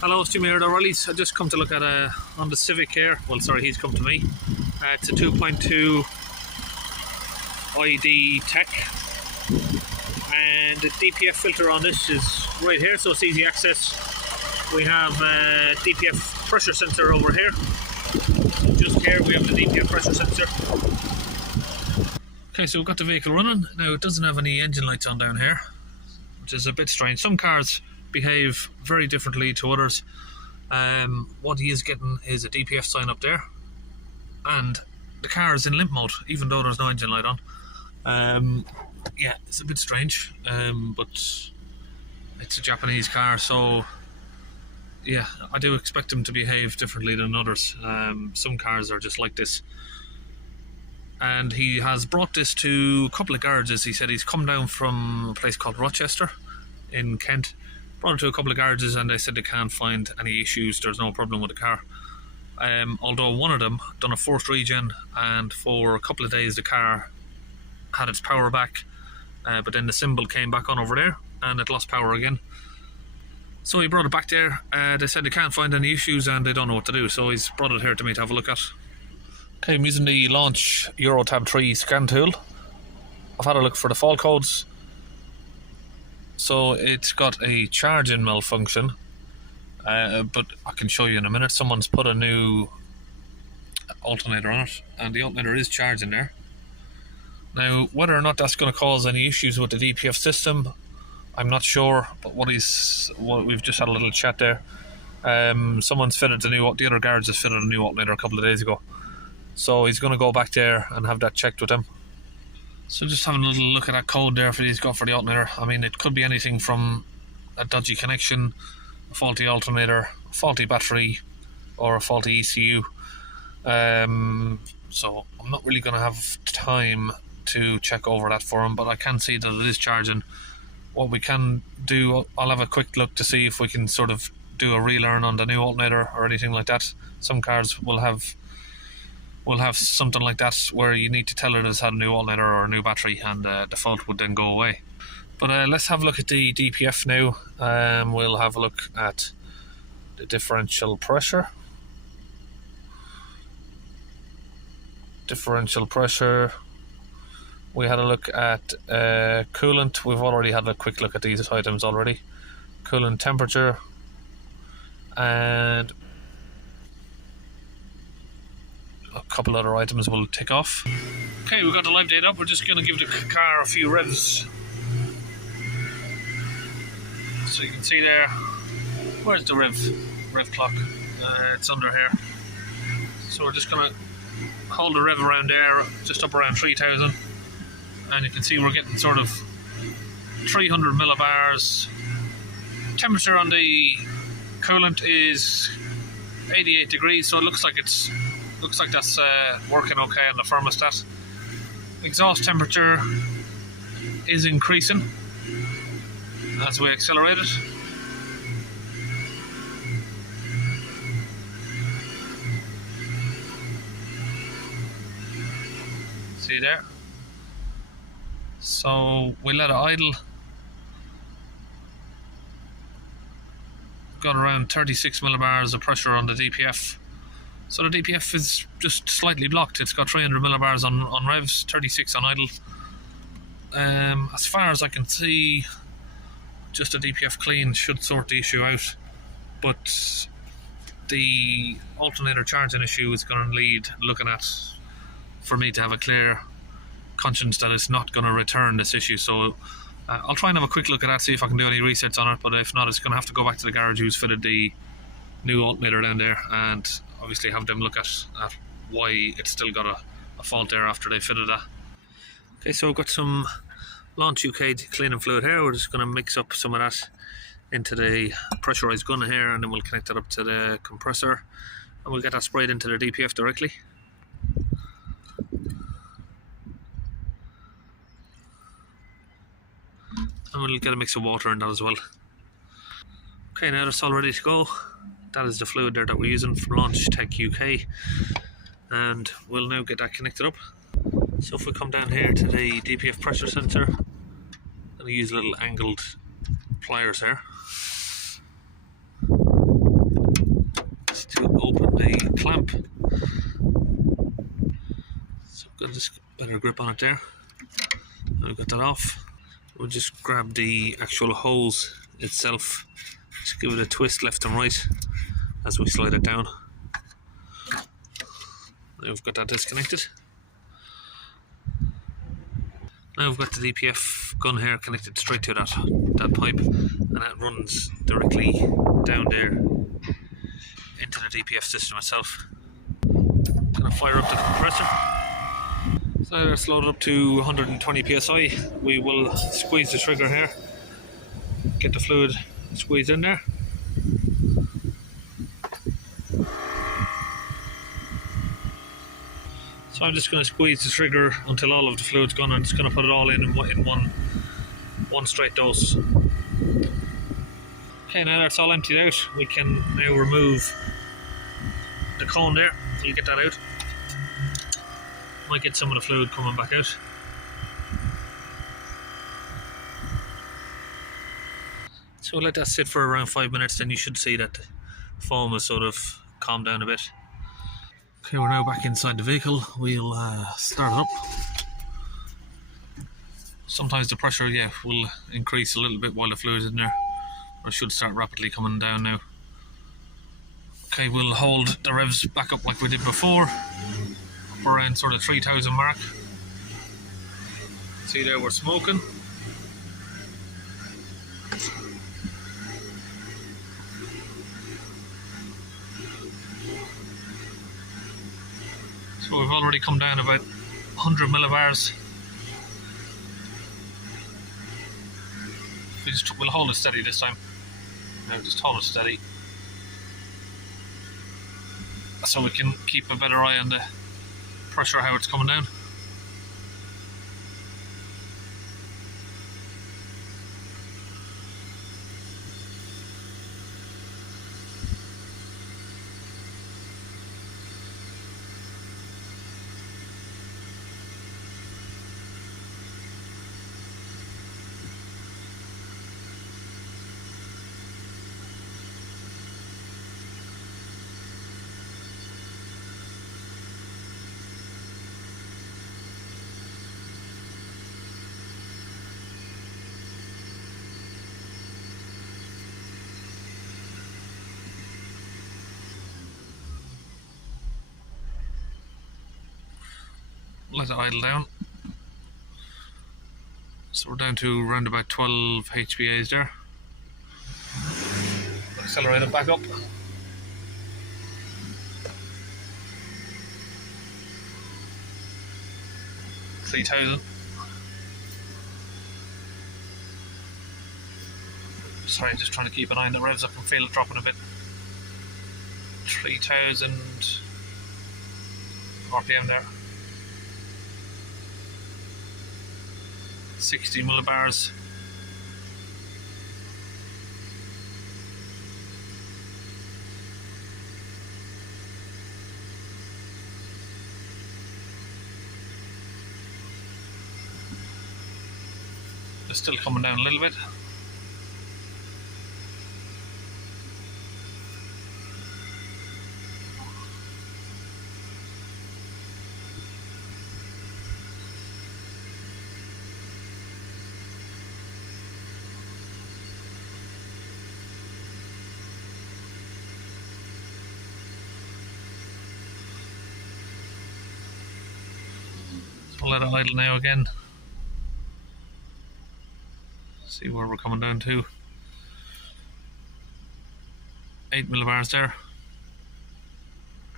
Hello, it's Jimmy here at O'Reilly's. I just come to look at a Honda Civic here. Well, sorry, he's come to me. It's a 2.2 ID Tech, and the DPF filter on this is right here, so it's easy access. We have a DPF pressure sensor over here. Just here we have the DPF pressure sensor. Okay, so we've got the vehicle running. Now it doesn't have any engine lights on down here, which is a bit strange. Some cars behave very differently to others. What he is getting is a DPF sign up there, and the car is in limp mode even though there's no engine light on. Yeah, it's a bit strange, but it's a Japanese car, so yeah, I do expect him to behave differently than others. Some cars are just like this, and he has brought this to a couple of garages. He said he's come down from a place called Rochester in Kent, brought it to a couple of garages, and they said they can't find any issues. There's no problem with the car. Although one of them done a forced regen, and for a couple of days the car had its power back, but then the symbol came back on over there and it lost power again. So he brought it back there. They said they can't find any issues and they don't know what to do, so he's brought it here to me to have a look at. Okay, I'm using the Launch Eurotab 3 scan tool. I've had a look for the fault codes. So it's got a charging malfunction, but I can show you in a minute. Someone's put a new alternator on it, and the alternator is charging there. Now, whether or not that's going to cause any issues with the DPF system, I'm not sure. But we've just had a little chat there. Someone's fitted the other garage has fitted a new alternator a couple of days ago, so he's going to go back there and have that checked with him. So just having a little look at that code there he's got for the alternator. I mean, it could be anything from a dodgy connection, a faulty alternator, a faulty battery, or a faulty ECU. So I'm not really going to have time to check over that for him, but I can see that it is charging. What we can do, I'll have a quick look to see if we can sort of do a relearn on the new alternator or anything like that. Some cars will have something like that where you need to tell it it's had a new alternator or a new battery, and the fault would then go away. But let's have a look at the DPF now. We'll have a look at the differential pressure. We had a look at coolant. We've already had a quick look at these items already. Coolant temperature, and a couple other items we'll tick off. Okay, we've got the live data up. We're just going to give the car a few revs. So you can see there, where's the rev clock? It's under here. So we're just going to hold the rev around there, just up around 3000, and you can see we're getting sort of 300 millibars. Temperature on the coolant is 88 degrees, so it looks like that's working okay on the thermostat. Exhaust temperature is increasing as we accelerate it. See there? So we let it idle. Got around 36 millibars of pressure on the DPF. So the DPF is just slightly blocked. It's got 300 millibars on revs, 36 on idle. As far as I can see, just a DPF clean should sort the issue out. But the alternator charging issue is going to need looking at for me to have a clear conscience that it's not going to return this issue. So I'll try and have a quick look at that, see if I can do any resets on it. But if not, it's going to have to go back to the garage who's fitted the new alternator down there, and obviously have them look at why it's still got a fault there after they fitted that. Okay, so we've got some Launch UK cleaning fluid here. We're just going to mix up some of that into the pressurized gun here, and then we'll connect it up to the compressor, and we'll get that sprayed into the DPF directly. And we'll get a mix of water in that as well. Okay, now that's all ready to go. That is the fluid there that we're using from Launch Tech UK, and we'll now get that connected up. So if we come down here to the DPF pressure sensor, and we use little angled pliers here to open the clamp. So we've got this better grip on it there. Now we've got that off. We'll just grab the actual hose itself, just give it a twist left and right as we slide it down. Now we've got that disconnected. Now we've got the DPF gun here connected straight to that pipe, and that runs directly down there into the DPF system itself. I'm going to fire up the compressor. So now it's loaded up to 120 psi. We will squeeze the trigger here, get the fluid squeezed in there. So I'm just going to squeeze the trigger until all of the fluid's gone. I'm just going to put it all in one straight dose. Okay, now that's all emptied out, we can now remove the cone there. You get that out. Might get some of the fluid coming back out. So we'll let that sit for around 5 minutes, then you should see that the foam has sort of calmed down a bit. Okay, we're now back inside the vehicle. We'll start it up. Sometimes the pressure, will increase a little bit while the fluid's in there. It should start rapidly coming down now. Okay, we'll hold the revs back up like we did before, up around sort of 3,000 mark. See there, we're smoking. So we've already come down about 100 millibars. We'll hold it steady this time. Now just hold it steady, so we can keep a better eye on the pressure, how it's coming down. Let it idle down. So we're down to around about 12 HPAs there. Accelerate it back up. $3,000. Sorry, just trying to keep an eye on the revs. I can feel it dropping a bit. 3,000 RPM there. 60 millibars. It's still coming down a little bit. I'll let it idle now again. See where we're coming down to. 8 millibars there.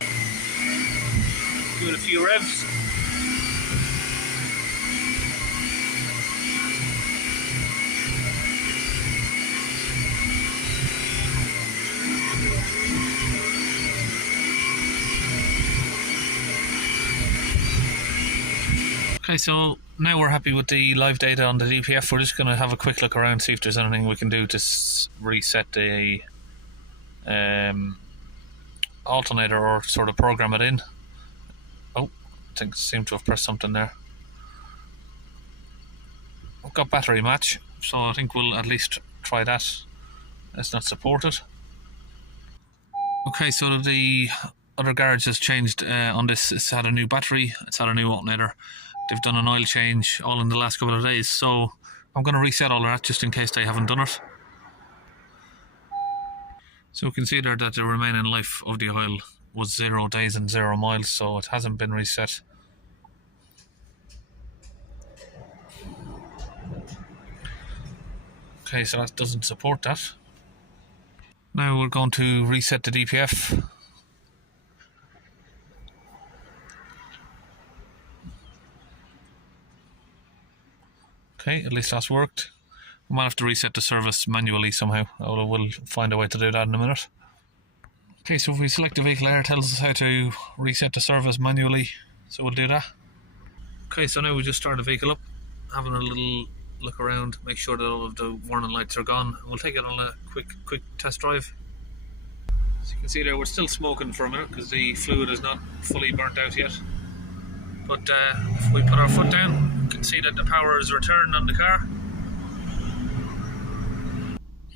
Give it a few revs. Okay, so now we're happy with the live data on the DPF. We're just going to have a quick look around, see if there's anything we can do to reset the alternator or sort of program it in. Oh, I think I seem to have pressed something there. got battery match, so I think we'll at least try that. It's not supported. Okay, so the other garage has changed on this. It's had a new battery, it's had a new alternator. They've done an oil change all in the last couple of days, so I'm going to reset all of that just in case they haven't done it. So we can see there that the remaining life of the oil was 0 days and 0 miles, so it hasn't been reset. Okay, so that doesn't support that. Now we're going to reset the DPF. Okay, at least that's worked. We might have to reset the service manually somehow. We'll find a way to do that in a minute. Okay, so if we select the vehicle here, it tells us how to reset the service manually, so we'll do that. Okay, so now we just start the vehicle up, having a little look around, make sure that all of the warning lights are gone, and we'll take it on a quick test drive. As you can see there, we're still smoking for a minute because the fluid is not fully burnt out yet. But if we put our foot down, you can see that the power is returned on the car.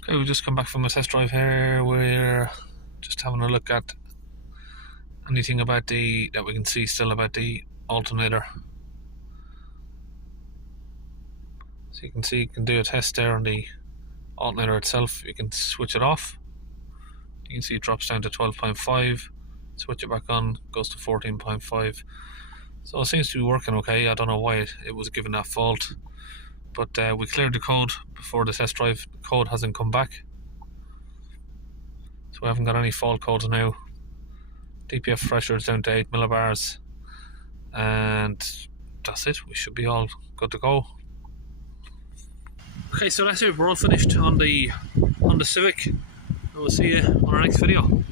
Okay, we've just come back from a test drive here. We're just having a look at anything about that we can see still about the alternator. So you can see, you can do a test there on the alternator itself. You can switch it off. You can see it drops down to 12.5. Switch it back on, goes to 14.5. So it seems to be working okay. I don't know why it was given that fault, but we cleared the code before the test drive. The code hasn't come back, so we haven't got any fault codes now. DPF pressure is down to 8 millibars, and that's it. We should be all good to go. Okay, so that's it. We're all finished on the Honda Civic. We'll see you on our next video.